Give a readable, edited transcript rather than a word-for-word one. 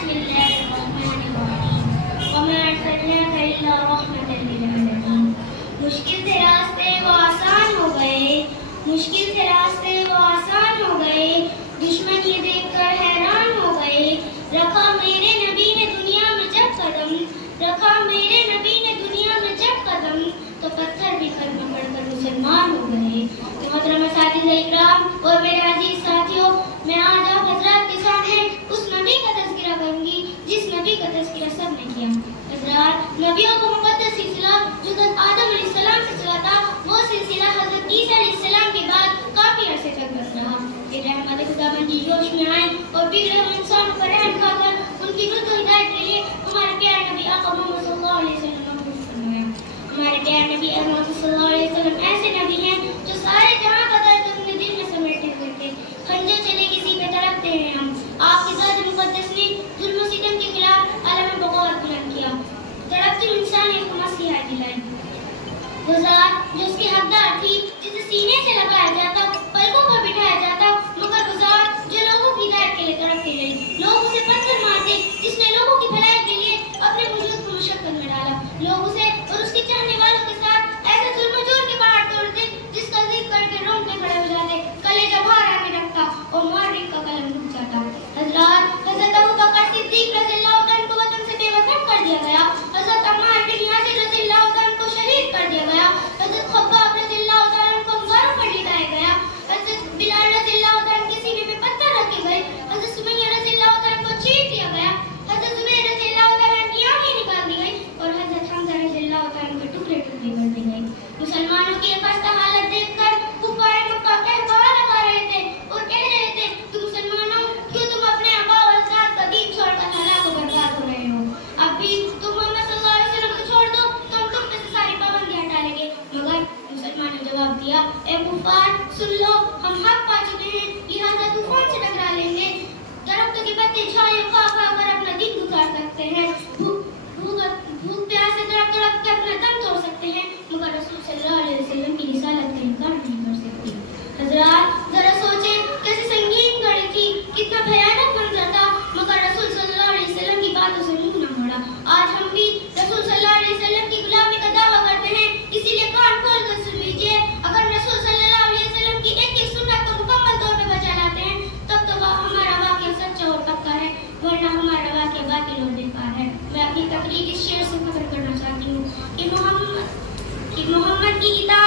بسم الله الرحمن الرحیم وما ارسلناک الا رحمۃ للعالمین. مشکل سے راستے وہ آسان ہو گئے، مشکل سے راستے وہ آسان ہو گئے، دشمن یہ دیکھ کر حیران ہو گئے. رکھا میرے نبی نے دنیا میں جب قدم، رکھا میرے نبی نے دنیا میں جب قدم، تو پتھر بھی کلمہ پڑھ کر مسلمان ہو گئے. محترم اساتذہ اکرام اور میرے عزیز ساتھیوں، میں آج آپ حضرات کے سامنے اس نبی کا تذکرہ کروں گی جس نبی کا تذکرہ سب نے کیا. حضرات، نبیوں کو مقدس سلسلہ جو حضرت آدم علیہ السلام سے چلا تھا، وہ سلسلہ حضرت عیسیٰ علیہ السلام کے بعد کافی عرصے تک بس رہا. پھر رحمت خدا بندی جوش میں آئے اور بگڑے ہوئے انسانوں پر رحم کھا کر ان کی رد و ہدایت کے لیے ہمارے پیارے نبی آقا محمد صلی اللہ علیہ وسلم کو مبعوث فرمایا. ہمارے پیارے نبی محمد صلی اللہ علیہ وسلم ایسے نبی ہیں جو سارے جہاں کا درد اپنے دل میں سمیٹے ہوئے تھے. خنجر چلے کسی پہ تڑپتے ہیں ہم. آپ کی ذات مقدس نے ظلم و ستم کے خلاف عالم بغاوت بلند کیا، تڑپتی انسانیت کو مسیحت دلائی. وہ ذات جو اس کی حقدار تھی، جسے سینے سے لگایا جاتا، پلکوں پر بٹھایا جاتا، مگر وہ ذات جو لوگوں کی ہدایت کے لیے تڑپتی رہی، لوگ اسے پتھر مارتے، جس نے لوگوں کی بھلائی کے لیے اپنے وجود کو مشقت میں ڈالا. لوگ اسے اور اس کے چاہنے والوں کے ساتھ ایسے ظلم و جور کے پہاڑ توڑتے جس کا ذکر کر کے رونگٹے کھڑے ہو جاتے، کلیجہ باہر آ کے رکھتا اور مورخ کا قلم رک جاتا. حضرات، حضرت ابوبکر صدیق رضی اللہ عنہ کو وطن سے بے وطن کر دیا گیا، حضرت عمار بن یاسر رضی اللہ عنہ کو شہید کر دیا گیا، حضرت خباب رضی اللہ عنہ کو انگاروں پر لٹایا گیا، حضرت بلال رضی اللہ عنہ کے سینے پہ پتھر رکھے گئے، حضرت سمیہ رضی اللہ عنہ کو چیٹ دیا گیا، حضرت زبیر رضی اللہ عنہ کی آنکھیں نکال دی گئی اور حضرت حمزہ رضی اللہ عنہ کے ٹکڑے ٹکڑے کر دی گئے. مسلمانوں کی خستہ حالت دیکھ کر کفار مکہ کہکہا لگا رہے تھے اور کہہ رہے تھے کہ مسلمانوں، کیوں تم اپنے آباء و اجداد کا دین چھوڑ کر ہلاک و برباد ہو رہے ہو؟ اب بھی تم محمد صلی اللہ علیہ وسلم کو چھوڑ دو تو ہم تم پہ سے ساری پابندیاں ہٹا لیں گے. مگر مسلمانوں نے جواب دیا، اے کفار، سن لو، ہم حق پا چکے ہیں، لہٰذا طوفان سے ٹکرا لیں گے. درختوں کے پتے چھالے کھا کھا کر اپنا دن گزار سکتے ہیں، بھوک پیاس سے تڑپ تڑپ کے اپنا دم توڑ سکتے ہیں، مگر رسول صلی اللہ علیہ وسلم کی رسالت کا انکار نہیں کر سکتے. حضرات، ذرا سوچیں کیسے سنگین گھڑی تھی، کتنا بھیانک منظر تھا، مگر رسول صلی اللہ علیہ وسلم کی باتوں سے منہ نہ موڑا. آج ہم بھی رسول صلی اللہ علیہ وسلم کی غلامی کا دعویٰ کرتے ہیں، اسی لیے کان کھول کر سن لیجیے. اگر رسول صلی اللہ علیہ وسلم کی ایک ایک سنت کو مکمل طور پہ بچا لاتے ہیں تب تو ہمارا واقعہ سچا اور پکا ہے، ورنہ ہمارا واقعہ باطل اور بیکار ہے. میں اپنی تقریر اس شعر سے ختم کرنا چاہتی ہوں کہ محمد کی اطاعت